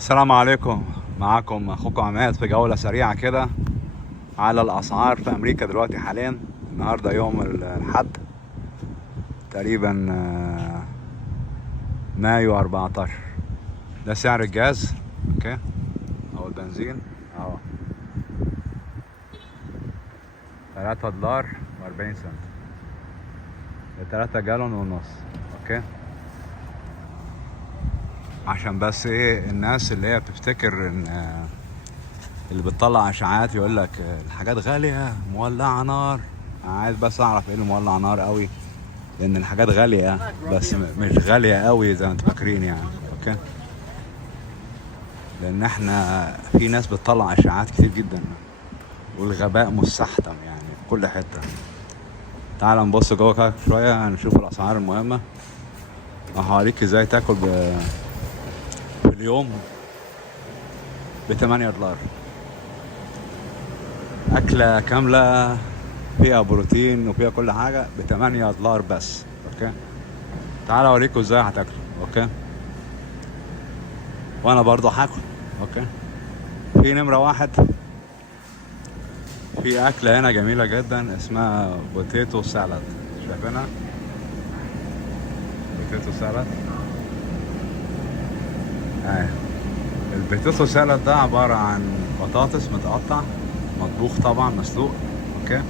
السلام عليكم. معاكم اخوكم عماد في جولة سريعة كده على الاسعار في امريكا دلوقتي حاليا. النهاردة يوم الاحد تقريبا مايو 14. ده سعر الجاز اوكي او البنزين اهو $3 و40 سنت، 3 جالون ونص. اوكي، عشان بس ايه الناس اللي هي بتفتكر ان اللي بتطلع اشاعات يقول لك الحاجات غاليه مولعه نار. انا عايز بس اعرف ايه اللي مولع نار قوي، لان الحاجات غاليه بس مش غاليه قوي زي ما انتوا فاكرين يعني. اوكي، لان احنا في ناس بتطلع اشاعات كتير جدا والغباء مستحتم يعني في كل حته. تعال نبص جوه كده شويه هنشوف الاسعار المهمه. هوريك ازاي تاكل في اليوم $8. أكلة كاملة فيها بروتين وفيها كل حاجة $8 بس. اوكي، تعال اوريكم ازاي هتاكلوا. اوكي، وانا برضو هاكل. اوكي، في نمرة واحد، في أكلة هنا جميلة جدا اسمها بوتيتو سالاد. شايفينها؟ بوتيتو سالاد اهي. البوتيتو سالاد ده عبارة عن بطاطس متقطع مطبوخ طبعا مسلوق. اوكي،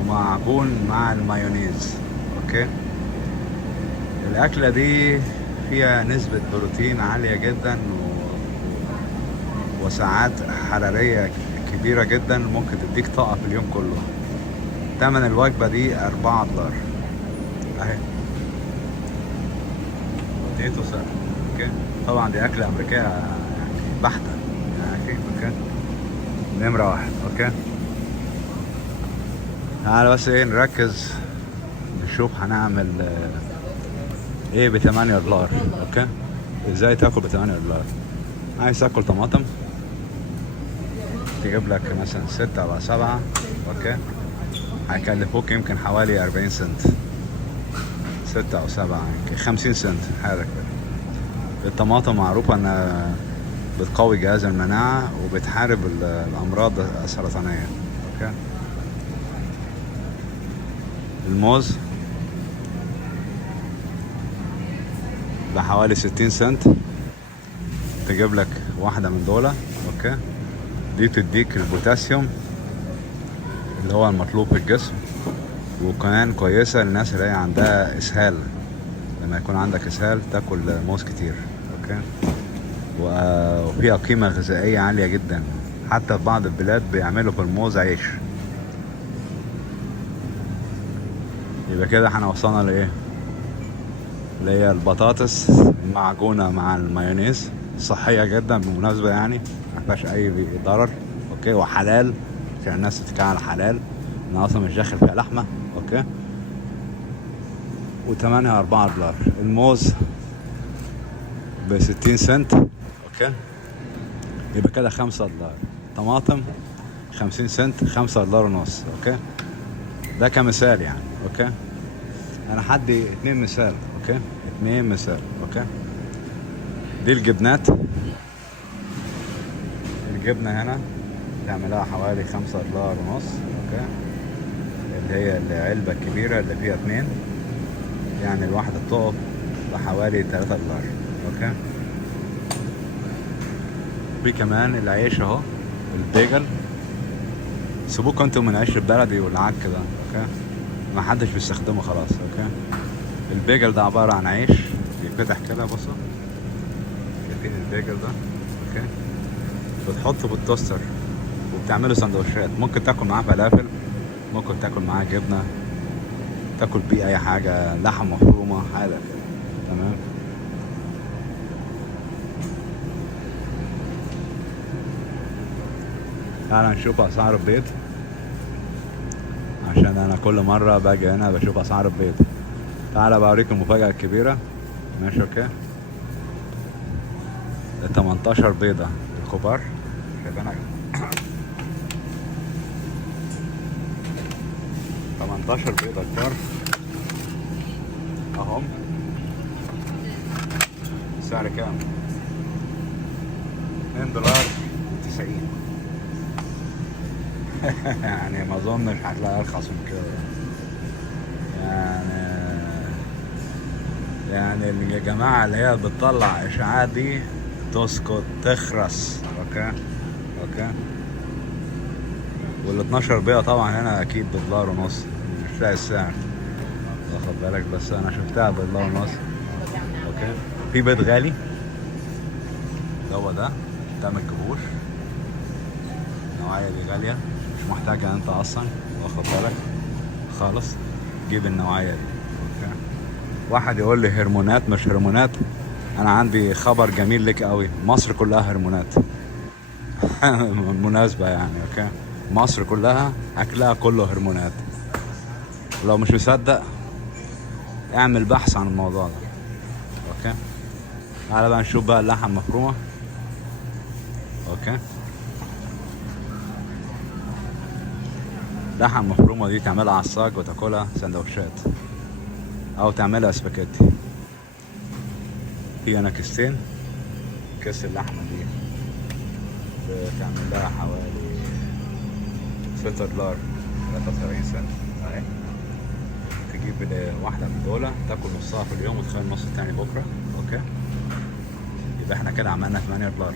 ومعجون مع المايونيز. اوكي، الأكلة دي فيها نسبة بروتين عالية جدا وسعات حرارية كبيرة جدا، ممكن تديك طاقة في اليوم كله. تمن الوجبة دي $4 اهي. بوتيتو سالاد. اوكي، طبعا دي أكلة أمريكية يعني بحتة يعني. اوكي، نمرة واحد. اوكي، تعالى بس ايه نركز نشوف هنعمل ايه $8. اوكي، ازاي تاكل $8؟ عايز تاكل طماطم تجيب لك مثلا 6 أو 7. اوكي، هيكلفوك يمكن حوالي 40 سنت. 6 أو 7 يمكن 50 سنت حاجة كده. الطماطم معروفة انها بتقوي جهاز المناعة وبتحارب الأمراض السرطانية. اوكي، الموز بحوالي 60 سنت، تجيب لك واحدة من دولة. اوكي، دي تديك البوتاسيوم اللي هو المطلوب في الجسم، وكمان كويسة للناس اللي هي عندها إسهال. لما يكون عندك إسهال تاكل موز كتير. اوكي، وفيها قيمة غذائية عالية جدا، حتى في بعض البلاد بيعملوا في الموز عيش. يبقى كده احنا وصلنا لإيه؟ اللي هي البطاطس المعجونة مع المايونيز، صحية جدا بالمناسبة يعني، مفيهاش أي ضرر. اوكي، وحلال عشان الناس تتكلم على حلال، انا اصلا مش داخل فيها لحمة. اوكي، وتمنها $4. الموز ب60 سنت. اوكي، يبقى كده $5. طماطم 50 سنت، $5.50. اوكي، ده كمثال يعني. اوكي، انا حدي 2 مثال. اوكي، 2 مثال. اوكي، دي الجبنات. الجبنة هنا تعملها حوالي $5.50. اوكي، اللي هي العلبة الكبيرة اللي فيها 2، يعني الواحدة تقف بحوالي $3. اوكي، في كمان العيش اهو، البيجل. سيبوك انتوا من عيش البلدي والعك ده. اوكي، ما حدش بيستخدمه خلاص. اوكي، البيجل ده عبارة عن عيش بيتفتح كده. بصوا شايفين البيجل ده؟ اوكي، بتحطه في التوستر وبتعمله سندوتشات. ممكن تاكل معاه فلافل، ممكن تاكل معاه جبنة، تاكل بيه اي حاجة، لحم مفرومة، حاجة كده. تمام. تعالى نشوف اسعار البيض، عشان انا كل مرة باجي هنا بشوف اسعار البيض. تعالى بوريك المفاجأة الكبيرة. ماشي. اوكي، 18 بيضة الكبار شايفينها؟ 18 بيضة كبار اهم. السعر كام؟ $2.90. يعني ما اظنش هتلاقي ارخص من كده يعني الجماعة اللي هي بتطلع اشاعات دي تسكت تخرس. اوكي وال 12 بيضة طبعا هنا اكيد $1.50، مش لاقي السعر واخد بالك، بس انا شفتها $1.50. اوكي في بيض غالي هو ده ما تجيبوش، النوعية دي غالية مش محتاجة انت اصلا واخد بالك خالص، جيب النوعية دي. اوكي واحد يقول لي هرمونات مش هرمونات، انا عندي خبر جميل لك قوي، مصر كلها هرمونات. مناسبة يعني. اوكي مصر كلها اكلها كله هرمونات، لو مش مصدق اعمل بحث عن الموضوع ده. اوكي تعالى بقى نشوف بقى اللحمة المفرومة. اوكي اللحمة المفرومة دي تعملها عصاج وتاكلها سندوتشات او تعملها سباكيتي. في انا كيسين، كيس اللحمة دي بتعمل لها حوالي $6 73 سنت. اهي تجيب واحدة من دول تاكل نصها في اليوم وتخلي النص التاني بكرة. اوكي يبقى احنا كده عملنا $8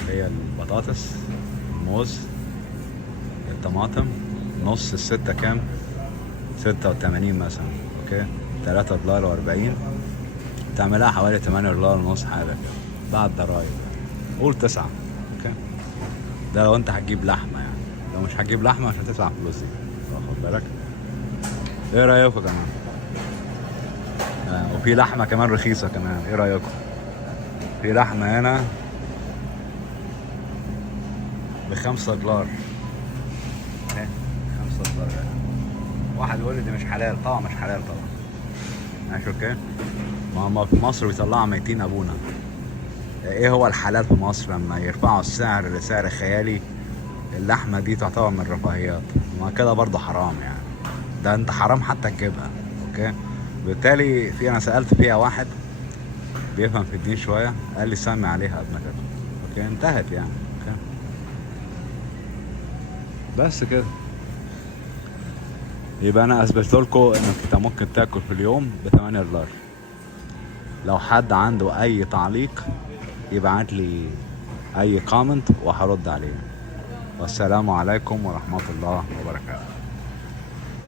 اللي هي البطاطس، الموز، الطماطم، نص الستة كام؟ 86 مثلا. اوكي $3.40 تعملها حوالي $8.50 حاجة كده بعد ضرايب، قول 9. اوكي ده لو انت هتجيب لحمة يعني، لو مش هتجيب لحمة مش هتدفع فلوس دي واخد بالك. ايه رأيكم كمان؟ وفي لحمة كمان رخيصة كمان، ايه رأيكم؟ في لحمة هنا $5. ايه $5. واحد يقول لي دي مش حلال، طبعا مش حلال طبعا ماشي. اوكي ما هم في مصر بيطلعوا ميتين ابونا. ايه هو الحلال في مصر؟ لما يرفعوا السعر لسعر خيالي، اللحمة دي تعتبر من الرفاهيات، ما كده برضه حرام يعني، ده انت حرام حتى تجيبها. اوكي بالتالي انا سألت فيها واحد بيفهم في الدين شوية، قال لي سمي عليها قبل ما تاكل. اوكي انتهت يعني. اوكي بس كده يبقى انا اثبت لكم انك انت ممكن تاكل في اليوم $8. لو حد عنده اي تعليق يبعت لي اي كومنت وهرد عليه. والسلام عليكم ورحمة الله وبركاته.